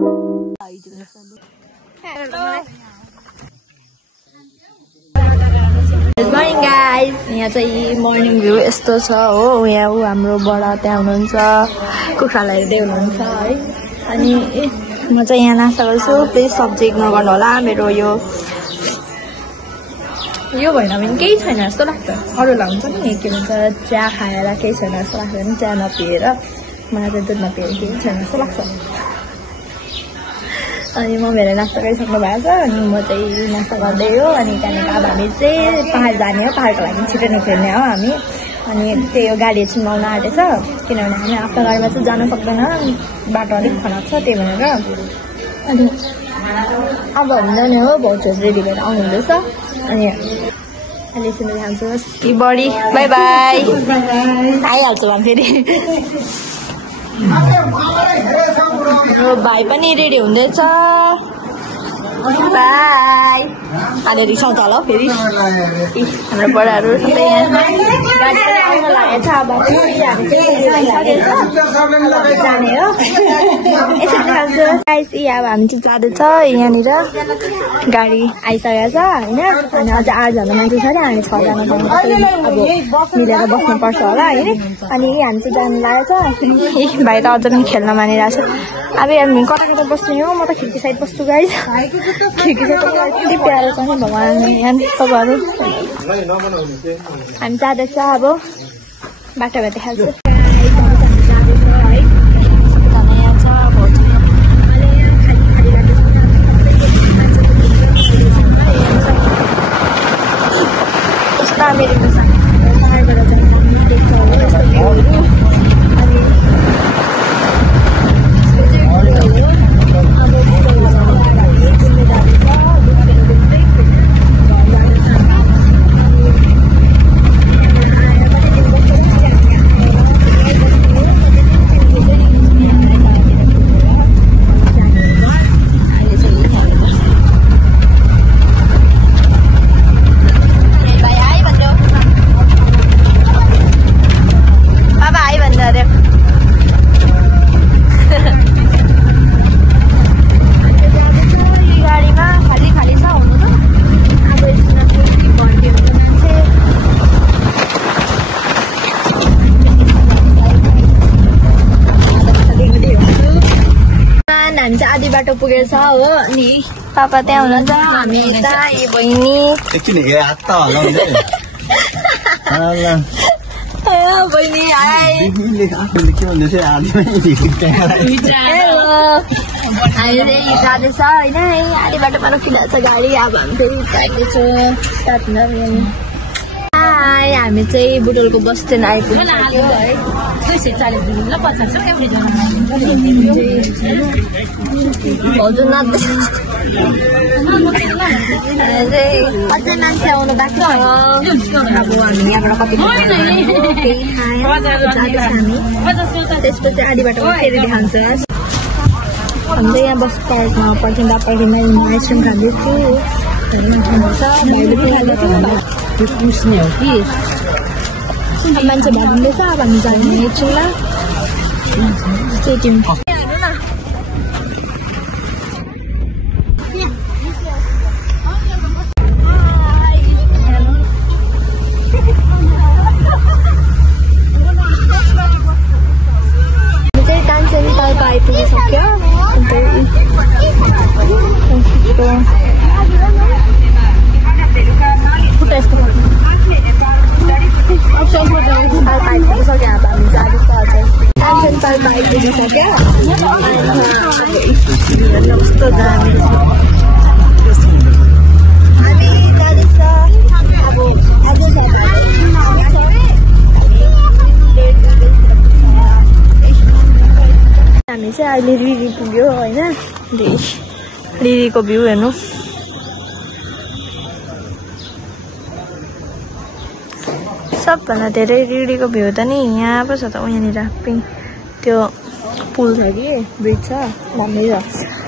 Good morning guys. यहाँ चाहिँ morning view यस्तो छ हो। यहाँ हाम्रो बडा त्यहाँ हुनुहुन्छ, कुखुरालाई हेर्दै हुनुहुन्छ है। अनि म चाहिँ यहाँ नास्ता गर्छु। प्लिज सब्जी इग्नोर गर्नु होला। मेरो यो भएन भने केही छैन जस्तो लाग्छ। अरूलाई हुन्छ नि के भन्छ चिया खाएर केही छैन जस्तो लाग्छ नि, चिया नपिएर मलाई चाहिँ दुध नपिएर केही छैन जस्तो लाग्छ। अनि मम्मीहरूले नास्ता गरिसक्नु भएको छ। अनि म चाहिँ नास्ता गर्दै हो। अनि त्यहाँदेखि अब हामी चाहिँ पहाड जाने हो। पहाडको लागि छिटो निक्लिने हो हामी। अनि त्यही हो गाडी एकछिन आउन आँटेछ, किनभने हामी आफ्नो गाडीमा चाहिँ जान सक्दैन, बाटो अलिक खराब छ त्यही भनेर। अनि अब हामी जाने हो। भाउजू रेडी भएर आउनुहुँदैछ। अनि अहिले एकछिन खान्छु कि बडी बाई बाई आइहाल्छु भने फेरि। भाइ पनि रेडी हुँदैछ। बाई अहिले रिसाउँछ होला फेरि। हाम्रो बडाहरू सबै यहाँ गाडी पनि आउन लागेको छ। अब जाने हो। यसरी खान्छु गाइस। अब हामी चाहिँ जाँदैछ। यहाँनिर गाडी आइसकेको छ होइन। अनि अझ 8जना मान्छे छ अरे, हामी 6जना अब मिलेर बस्नुपर्छ होला होइन। अनि हामी चाहिँ जानु लागेको छ। भाइ त अझ पनि खेल्न मानिरहेको छ। अब हामी कतातिर बस्ने हो। म त खिड्की साइड बस्छु गाइस। खिड्की साइड कति प्यारो छ नि भगवान्। यहाँ तपाईँहरू हामी जाँदैछ। अब बाटोमा देखाल्छु। हामी चाहिँ आधी बाटो पुगेछ हो। अनि पापा त्यहाँ हुनुहुन्छ, हामी यता बहिनी बहिनी हाई। हेलो हामी चाहिँ जाँदैछ होइन। आधी बाटोमा रोकिरहेको छ गाडी। अब हामी फेरि जाँदैछौँ। हामी चाहिँ बुटोलको बस स्ट्यान्ड आइपुग्यो है। भाउजू नाच्दै अझै मान्छे आउनु बाँकी छ। अब हामी यहाँबाट कति त्यसपछि आधी बाटोमा फेरि देखाउँछ। हामी चाहिँ यहाँ बस पार्कमा पर्खिँदा पर्खिँदा आइसक्रिम खाँदैछु। पुस्ने हो कि मान्छे भनिँदैछ। अब हामी जाने एकछिन ल। स्टेडियम चाहिँ कान्छेन पाल्पा आइपुगिसक्यो। हामी चाहिँ अहिले रिरी पुग्यो होइन। रिरीको भ्यू हेर्नु। सबभन्दा धेरै रिरीको भ्यू त नि यहाँ पो छ त। यहाँनिर पिङ्क त्यो पुल छ कि ब्रिज छ राम्रै छ।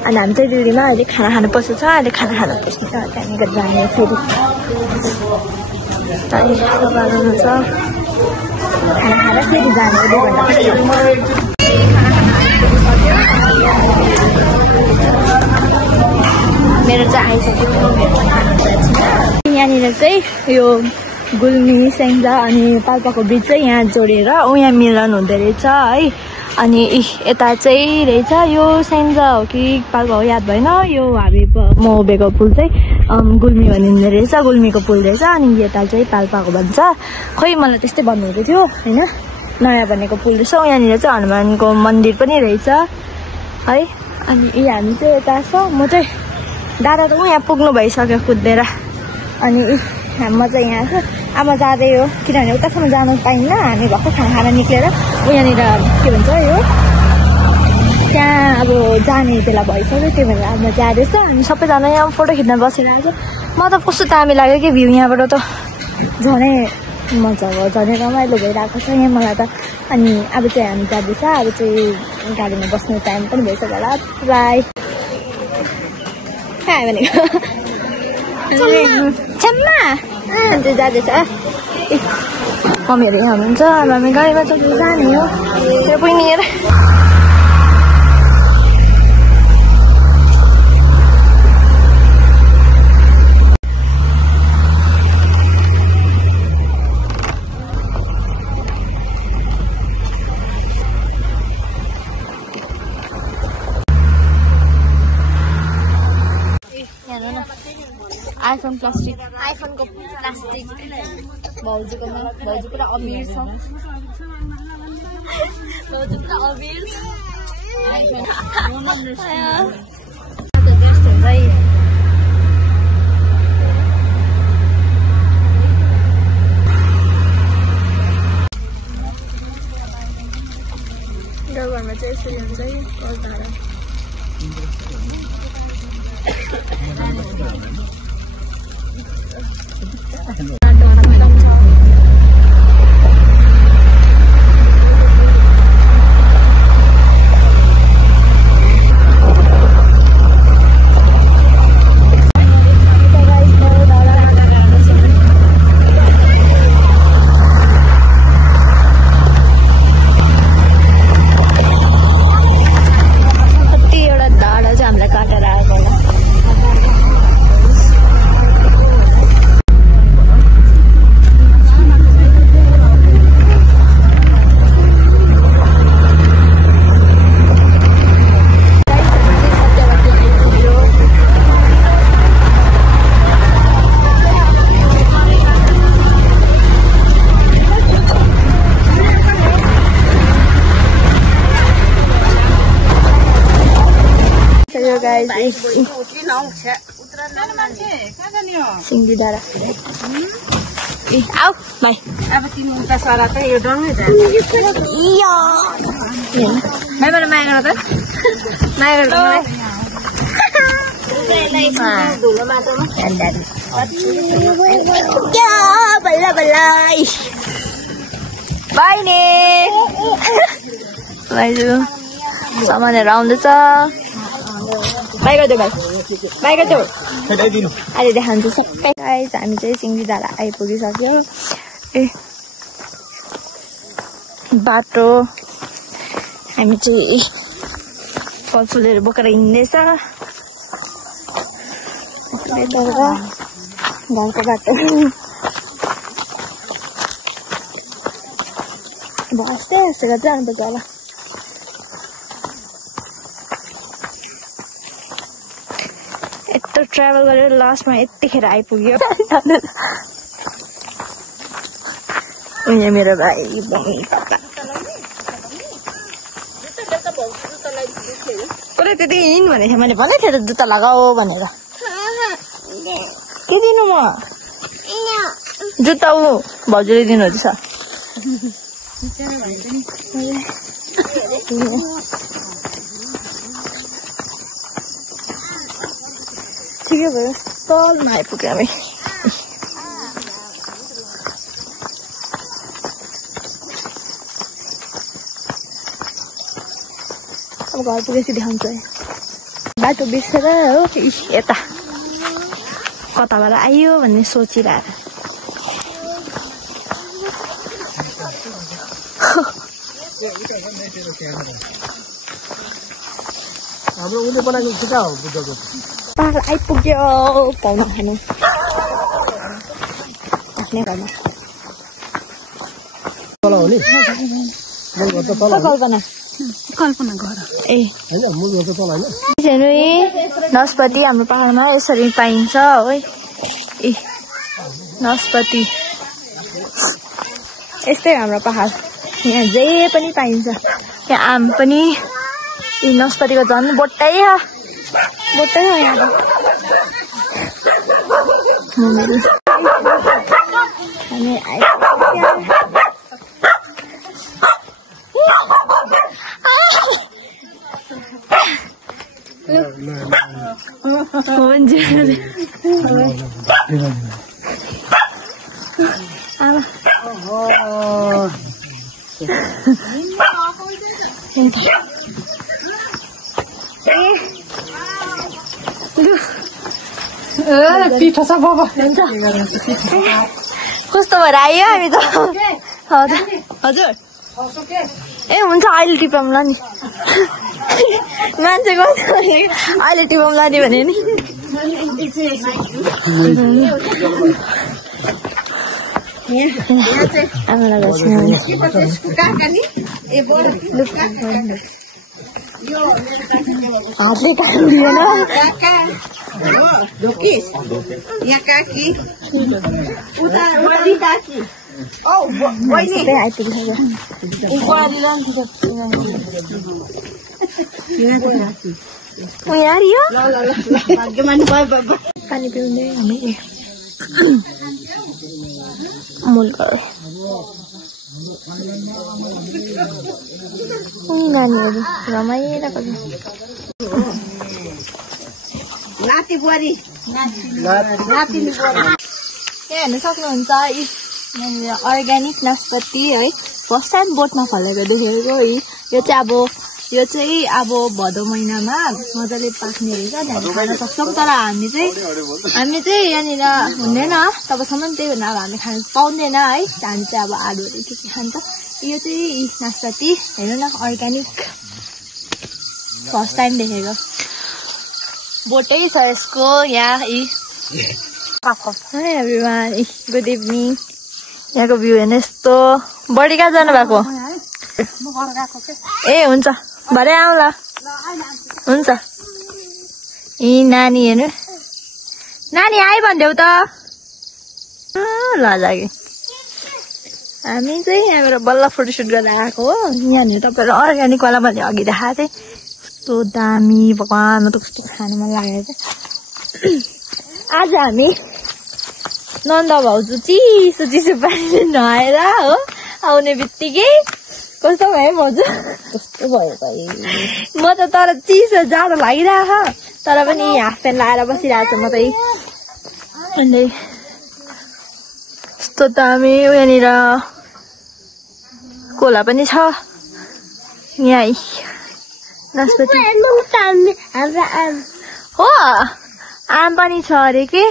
अनि हामी चाहिँ रिरीमा अहिले खाना खानु पसेको छ। अहिले खाना खानु पस्नु छ। त्यहाँनिर जाने फेरि छ। खाना खाएर फेरि जाने 2 घन्टा। यहाँनिर चाहिँ यो गुल्मी सेङ्जा अनि पाल्पाको ब्रिज चाहिँ यहाँ जोडेर यहाँ मिलन हुँदो रहेछ है। अनि यता चाहिँ रहेछ यो सेङ्जा हो कि पाल्पा हो याद भएन। यो हामी म उभिएको पुल चाहिँ गुल्मी भनिँदो रहेछ, गुल्मीको पुल रहेछ। अनि यता चाहिँ पाल्पाको भन्छ। खोइ मलाई त्यस्तै भन्नुहुँदै थियो होइन। नयाँ बनेको पुल रहेछ। यहाँनिर चाहिँ हनुमानको मन्दिर पनि रहेछ है। अनि हामी चाहिँ यता छ। म चाहिँ दादा त यहाँ पुग्नु भइसक्यो कुदेर। अनि म चाहिँ यहाँ छु। अब जाँदै हो किनभने उतासम्म जानु पाइन्न। हामी भर्खर खाना खाना निक्लेर यहाँनिर के भन्छ यो त्यहाँ अब जाने बेला भइसक्यो। त्यही भएर अब जाँदैछ। अनि सबैजना यहाँ फोटो खिच्न बसेर आएको छ। म त कस्तो दामी लाग्यो कि भ्यू यहाँबाट त झनै मजा भयो, झनै रमाइलो भइरहेको छ यहाँ मलाई त। अनि अब चाहिँ हामी जाँदैछ। अब चाहिँ गाडीमा बस्ने टाइम पनि भइसक्यो होला बाई भनेको छम्मा अन्त जाँदैछ। मम्मीहरू यहाँ हुनुहुन्छ। अब हामी गाडीमा चढेर जाने हो। त्यो पनि हेर आइफोन प्लास्टिक आइफोनको प्लास्टिक भाउजूकोमा भाउजू पुरा अमिर छ। भाउजू पुरा अमिर छ। बेस्ट हुन्छ है। गाउँघरमा चाहिँ यसरी हुन्छ है। कलधारा सिंगीडाँडा आऊ भाइ अब तिमी उता सरा त यो डरमै जान्छ। भाइबाट माया गर त माया गर बल्ल बल्ल बाइने भाइजू सामानहरू आउँदैछ। बाई गरिदेऊ भाइ बाई गरिदेऊ अहिले देखाउँछु सबै। गाइस हामी चाहिँ सिङ्गीडाँडा आइपुगिसक्यो। ए बाटो हामी चाहिँ फलफुलहरू बोकेर हिँड्दैछ घरको बाटो। अब आस्ते आस्ते गर्दै जानुपर्छ होला। यत्रो ट्राभल गरेर लास्टमा यतिखेर आइपुग्यो। उनी मेरो भाइ बहिनी पापा पुरै त्यति हिँड भनेको थिएँ। मैले भनेको थिएँ त जुत्ता लगाऊ भनेर। के दिनु म जुत्ता ऊ भाउजूले दिनुहुँदैछ। ठिकै भयो तलमा आइपुग्यो हामी। अब घर पुगेपछि देखाउँछ है। बाटो बिर्सेर हो यता कताबाट आयो भन्ने सोचिरहेको। हाम्रो उले बनाएको खुट्टा हो बुद्धको। पहाड आइपुग्यो पाउन खानु आफ्नै घरमा कल्पना घर ए नास्पाती हाम्रो पहाडमा यसरी पाइन्छ है ए नास्पाती यस्तै हाम्रो पहाड यहाँ जे पनि पाइन्छ यहाँ आम पनि ए नास्पातीको झन् बोट्टै छ यहाँ हामी पिठो छ बाबा कस्तो भएर आयो हामी त हजुर ए हुन्छ अहिले टिपाउँला नि मान्छे कस्तो अहिले टिपाउँला नि भने नि हातले काम दिएन पानी पिउँदै हामी नानीहरू रमाइरहेको छ हेर्नु सक्नुहुन्छ यहाँनिर अर्ग्यानिक नास्पाती है फर्स्ट टाइम बोटमा फलेको देखेको है यो चाहिँ अब भदौ महिनामा मजाले पाक्ने रहेछ हामी खान सक्छौँ तर हामी चाहिँ यहाँनिर हुँदैन तबसम्म त्यही भएर अब हामी खान पाउँदैन है हामी चाहिँ अब आलुहरू के खान्छ यो चाहिँ नास्पाती हेर्नु न अर्ग्यानिक फर्स्ट टाइम देखेको बोटै छ यसको यहाँ हाई एभ्रिवान गुड इभिनिङ यहाँको भ्यू हेर्नु यस्तो बडी कहाँ जानु भएको ए हुन्छ भरे आउँला हुन्छ ए नानी हेर्नु नानी आइ भनिदेऊ त ल जागे हामी चाहिँ यहाँबाट बल्ल फोटोसुट गरेर आएको हो यहाँनिर तपाईँहरू अर्ग्यानिकवाला मैले अघि देखाएको थिएँ कस्तो दामी भगवान् म त कस्तो खानु मन लागेको थियो आज हामी नन्द भाउजू चिसो पानी नुहाएर हो आउने बित्तिकै कस्तो भयो भाउजू कस्तो भयो म त तर चिसो जाडो लागिरहेको तर पनि हाफ प्यान्ट लगाएर बसिरहेको छु म त अन्त यस्तो दामी यहाँनिर कोला पनि छ यहाँ नास्पाती हो आम पनि छ अरे के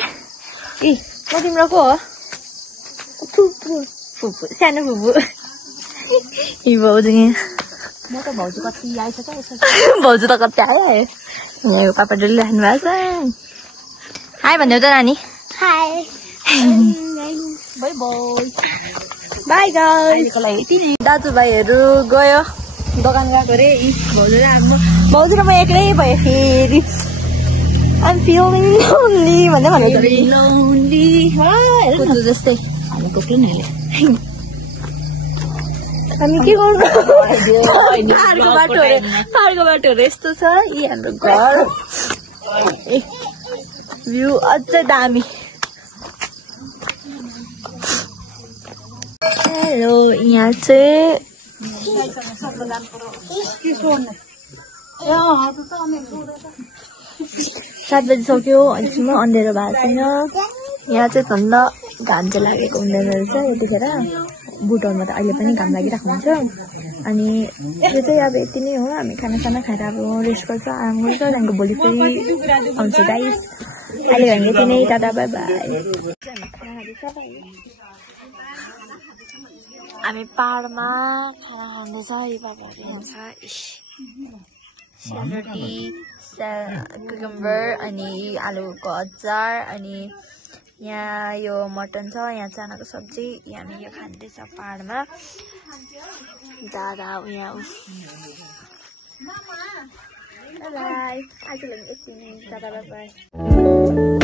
ए म तिम्रो को हो फुपू सानो फुपू भाउजू यहाँ म त भाउजू कति आइसक्यो भाउजू त कति आयो यहाँको पापा डोली राख्नु भएको छ हाई भन्देऊ त नानी हाई बाई बाई बाई गाइसको लागि यति नै दाजुभाइहरू गयो दोकान गएको अरे भाउजू र म एक्लै भयो फेरि I'm feeling lonely भन्दै भनेको जस्तै हामी कोक्नु नि हामी के गर्नु पाहाडको बाटोहरू यस्तो छ यी हाम्रो घर भ्यू अझै दामी हेलो यहाँ चाहिँ 7 बजी सक्यो अहिलेसम्म अँध्यारो भएको छैन यहाँ चाहिँ धन्न घाम चाहिँ लागेको हुँदैन रहेछ यतिखेर बुटौरमा त अहिले पनि घाम लागिरहेको हुन्छ अनि यो चाहिँ अब यति नै हो हामी खानासाना खाएर अब रेस्ट गर्छ आराम गर्छ त्यहाँदेखिको भोलि फेरि आउँछ गाइस अहिले भने यति नै टाटा बाई बाई हामी पाहाडमा खाना खाँदैछ यो पापाहरू आउँछ सेलरोटी कुकुम्बर अनि आलुको अचार अनि यहाँ यो मटन छ यहाँ चनाको सब्जी हामी यो खाँदैछ पहाडमा दादा यहाँ बाई आजलाई यति नै दादा बाई